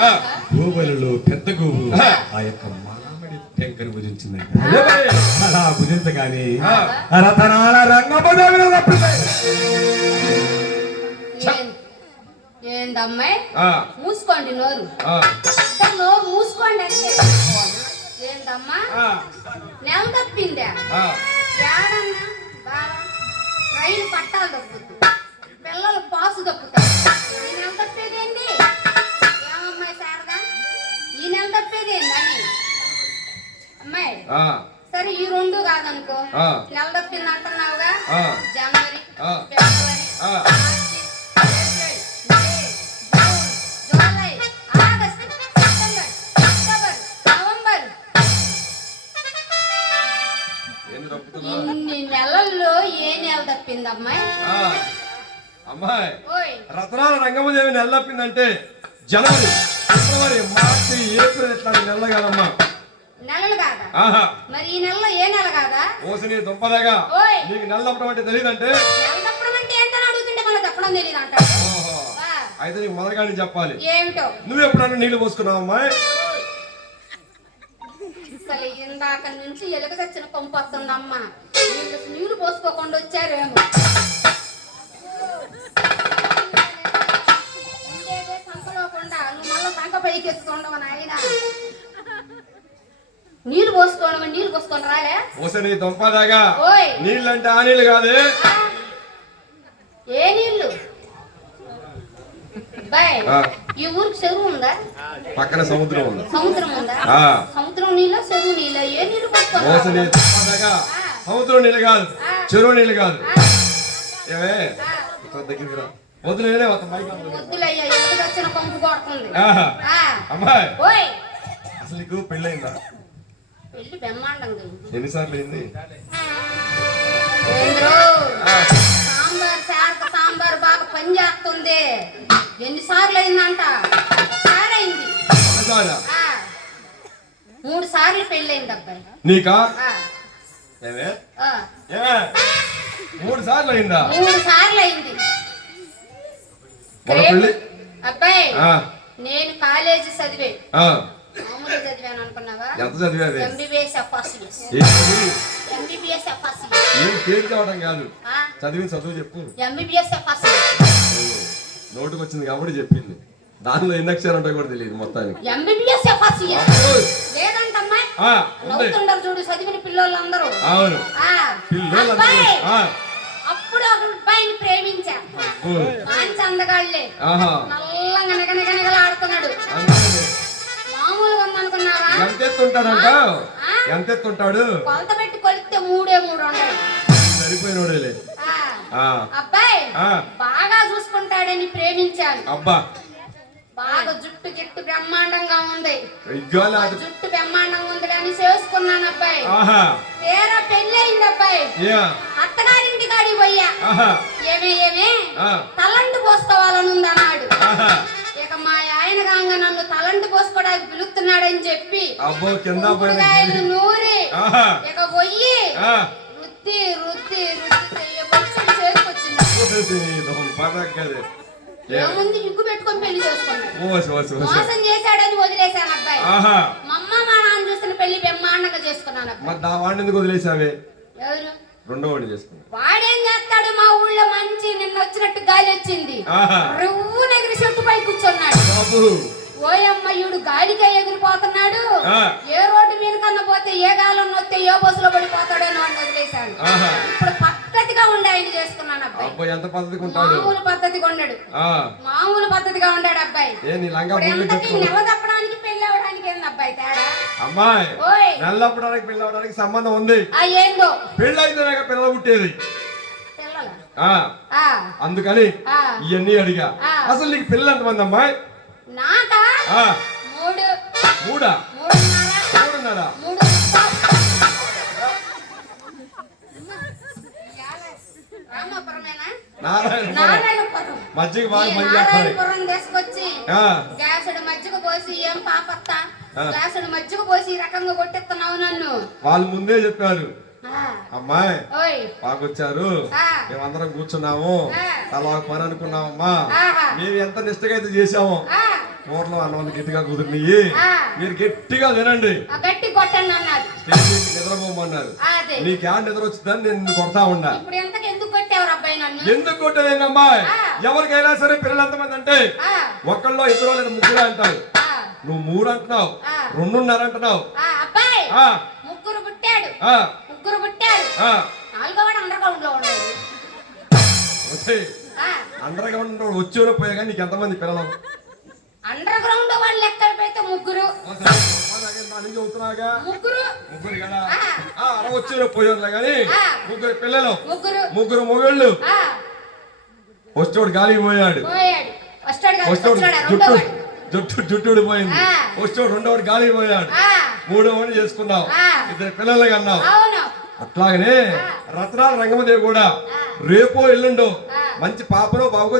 ఆ. గోబలలో పెద్ద గోవు. ఆ. యొక్క మామిడి టెంకను భుజించిందంట. అలా భుజించగాని ఆ. రతనాల రంగపదవిలో ఏందమ్మాయి మూసుకోండి నోరు. నోరు మూసుకోండి అంటే ఏందమ్మా? నెల తప్పిందా రైలు పట్టాలు తప్పుతుంది పిల్లలు పాసు తప్పుతారు ఈ నెల తప్పేదేంది ఏమమ్మాయి శారదా ఈ నెల తప్పేదేంది అని అమ్మాయి సరే ఈ రెండు కాదనుకో. నెల తప్పింది అంటున్నావుగా. జనవరి. ఫిబ్రవరి. మార్చి? ఇన్ని నెలల్లో ఏ నెల తప్పింది అమ్మాయి రత్నాల రంగమదేవి నెలపిందంటే జనవరి ఫిబ్రవరి మార్చి ఏప్రిల్ ఇట్లా నెలగానమ్మా నెలలు కాదా? ఆహా. మరి ఈ నెలలో ఏ నెల కాదా? ఓసిని దుంపదగా ఓయ్. నీకు నెలప్పడం అంటే తెలియదంటే నెల తప్పడం అంటే ఏంటని అడుగుతుంటే మనకు తప్పడం తెలియదు ఆ, అయితే నీకు మొదలుగానే చెప్పాలి. ఏమిటో? నువ్వు ఎప్పుడన్నా నీళ్ళు పోసుకున్నావు అమ్మాయి? అసలు ఇందాక నుంచి ఎలుక చచ్చిన కొంపు వస్తుందమ్మా నీళ్ళు పోసుకోకుండా వచ్చారేమో. నాయన. పోసుకోవడం నీళ్ళు పోసుకొని రాలే. ఓసిని దుంపదగా ఓయ్. నీళ్ళంటే ఆ నీళ్ళు కాదే. ఏ నీళ్ళు బాయ్. ఈ ఊరికి చెరువు ఉందా? పక్కన సముద్రం ఉంది. సముద్రం ఉందా? ఆ. సముద్రం నీళ్ళ చెరువు నీళ్ళ? ఏ? దుంపదగా సముద్రం నీళ్ళు కాదు. చెరువు నీళ్ళు కాదు. ఏమే? దగ్గరికి ఉంది. వద్దులయ్యా ఎదురు వచ్చిన పంపు కొడుతుంది. అమ్మాయి! ఓయ్! అసలు నీకు పెళ్ళయిందా పెళ్ళి బ్రహ్మాండంగా ఉంది. ఎన్నిసార్లు అయింది? ఏంద్రో. సాంబార్ శారద సాంబార్ బాగా పని చేస్తుంది. ఎన్నిసార్లు అయిందంట? సార్ అయింది ఒకసారా? ఆ, మూడు సార్లు పెళ్ళయింది అబ్బాయి. నీకా? ఆ, ఏమే? ఆ, ఏమే? మూడు సార్లు అయిందా? మూడు సార్లు అయింది. మన పెళ్ళి? అబ్బాయి ఆ, నేను కాలేజీ చదివే. మామూలు చదివాను అనుకున్నావా? ఎంత చదివాది ఎంబీబీఎస్ ఎఫ్ఆర్సీఎస్ ఏంటి? ఎంబీబీఎస్ ఎఫ్ఆర్సీఎస్ ఏం పేరు కావడం కాదు. చదివిన చదువు చెప్పు. ఎంబీబీఎస్ ఎఫ్ఆర్సీఎస్ నోటుకు వచ్చింది కాబట్టి చెప్పింది. దానిలో ఎన్ని అక్షరాలు ఉంటాయో కూడా తెలియదు మొత్తానికి. ఎంబీబీఎస్ ఎఫ్ఆర్సీఎస్ ఓయ్. లేదంటమ్మా. ఆ, ఉంది నవ్వుతుండరు చూడు చదివిన అవును. అప్పుడు ఒక అబ్బాయిని ప్రేమించా. మంచి అందగాళ్ళే నల్లంగా ఎంత ఎత్తుంటాడంట? ఎంత ఎత్తుంటాడు పెట్టి కొలిస్తే మూడే సరిపోయినోడేలే. అబ్బాయి. బాగా చూసుకుంటాడని ప్రేమించాను. అబ్బా. బాగా జుట్టు గిట్టు బ్రహ్మాండంగా ఉంది. జుట్టు బ్రహ్మాండంగా ఉంది అని చేసుకున్నాను అబ్బాయి. తీరా పెళ్ళయింది అబ్బాయి. అత్తగారింటి కాడికి పోయా. ఏమే ఏమే? తలంటు పోసుకోవాలని ఉంది అన్నాడు. ఇక మా ఆయన కాంగ నన్ను తలంటు పోసుకోవడానికి పిలుస్తున్నాడని చెప్పి అబ్బో కింద పోయిన నూరి ఇక పొయ్యి పదక్కది. ఏ, ఏముంది? ఇగ్గు పెట్టుకొని పెళ్ళి ఓసి మోసం చేశాడని వదిలేశాను అబ్బాయి. మా అమ్మ మా నాన్న చూసిన పెళ్ళి బ్రహ్మాండంగా చేసుకున్నాను మరి వాడిని ఎందుకు వదిలేసావే ఎవరు? రెండో వాడిని చేసుకున్నా వాడేం చేస్తాడు మా ఊళ్ళో మంచి నిన్న వచ్చినట్టు గాలి వచ్చింది. ఆహా. ఓయమ్మయుడు గాలికే ఎగిరిపోతున్నాడు. ఏ రోడ్డు మీద కన్నా పోతే ఏ గాలం వస్తే ఏ బస్సులో పడిపోతాడో అని వదిలేశాను ఇప్పుడు పద్ధతిగా ఉండి ఆయన చేసుకున్నాను అబ్బాయి. అబ్బో ఎంత పద్ధతిగా ఉంటాడు? మామూలు పద్ధతిగా ఉండడు. ఆ. మామూలు పద్ధతిగా ఉండాడు అబ్బాయి. నెల తప్పడానికి పెళ్ళి అవడానికి ఏంది అబ్బాయి తేడా? అమ్మాయి ఓయ్. నెల్లప్పడానికి పెళ్ళి అవడానికి సంబంధం ఉంది. ఆ ఏందో? పెళ్ళి అయితేనే పిల్లలు? పుట్టేది అందుకని ఆ. ఇవన్నీ అడిగా. అసలు నీకు పిల్లలు ఎంతమంది అమ్మాయి? నాకా మూడు. మూడున్నర. మజ్జిగ బాగా నారాయణపురం తీసుకొచ్చి గ్యాసుడు మజ్జిగ పోసి ఏం పాపత్త. గ్యాసుడు మజ్జిగ పోసి ఈ రకంగా కొట్టిస్తున్నావు నన్ను. వాళ్ళు ముందే చెప్పారు. అమ్మాయి బాగొచ్చారు. మేమందరం కూర్చున్నాము. అలా ఒక పని అనుకున్నామమ్మా. మేము ఎంత నిష్టగా అయితే చేసాము కూరలో అన్నం గట్టిగా కుదిరినాయి. మీరు గట్టిగా తినండి నిద్రపోమన్నారు నీకు ఆ నిద్ర వచ్చిందని నేను కొడతా ఉన్నా. ఎందుకు కొట్టలేదమ్మా ఆ. ఎవరికైనా సరే పిల్లలు ఎంతమంది అంటే ఒక్కళ్ళో ఇద్దరు లేదా ముగ్గురు అంటారు. నువ్వు మూడు అంటున్నావు. రెండున్నర అంటున్నావు. ముగ్గురు పుట్టాడు ముగ్గురు పుట్టారు. ఆ. నాలుగో వాడు అండర్ గ్రౌండ్లో ఉన్నాడు. అండర్ గ్రౌండ్ వాడు వచ్చేవరో పోయా కానీ నీకు ఎంతమంది పిల్లలు? అండర్ గ్రౌండ్ వాళ్ళు లెక్క పెడితే ముగ్గురు. ముగ్గురు. కదా? పోయారులే కానీ పిల్లలు. ముగ్గురు. ముగ్గురు మొగళ్ళు. వచ్చేవాడు గాలికి పోయాడు. వచ్చేవాడు జుట్టు జుట్టు జుట్టుడు పోయింది. వచ్చేవాడు రెండోవాడు గాలికి పోయాడు. ఆ, మూడో వాడిని చేసుకున్నావు. ఇద్దరు పిల్లలు కన్నావు అట్లాగనే రత్నాల రంగమదేవి కూడా రేపో ఎల్లుండో మంచి పాపలో బాబుకో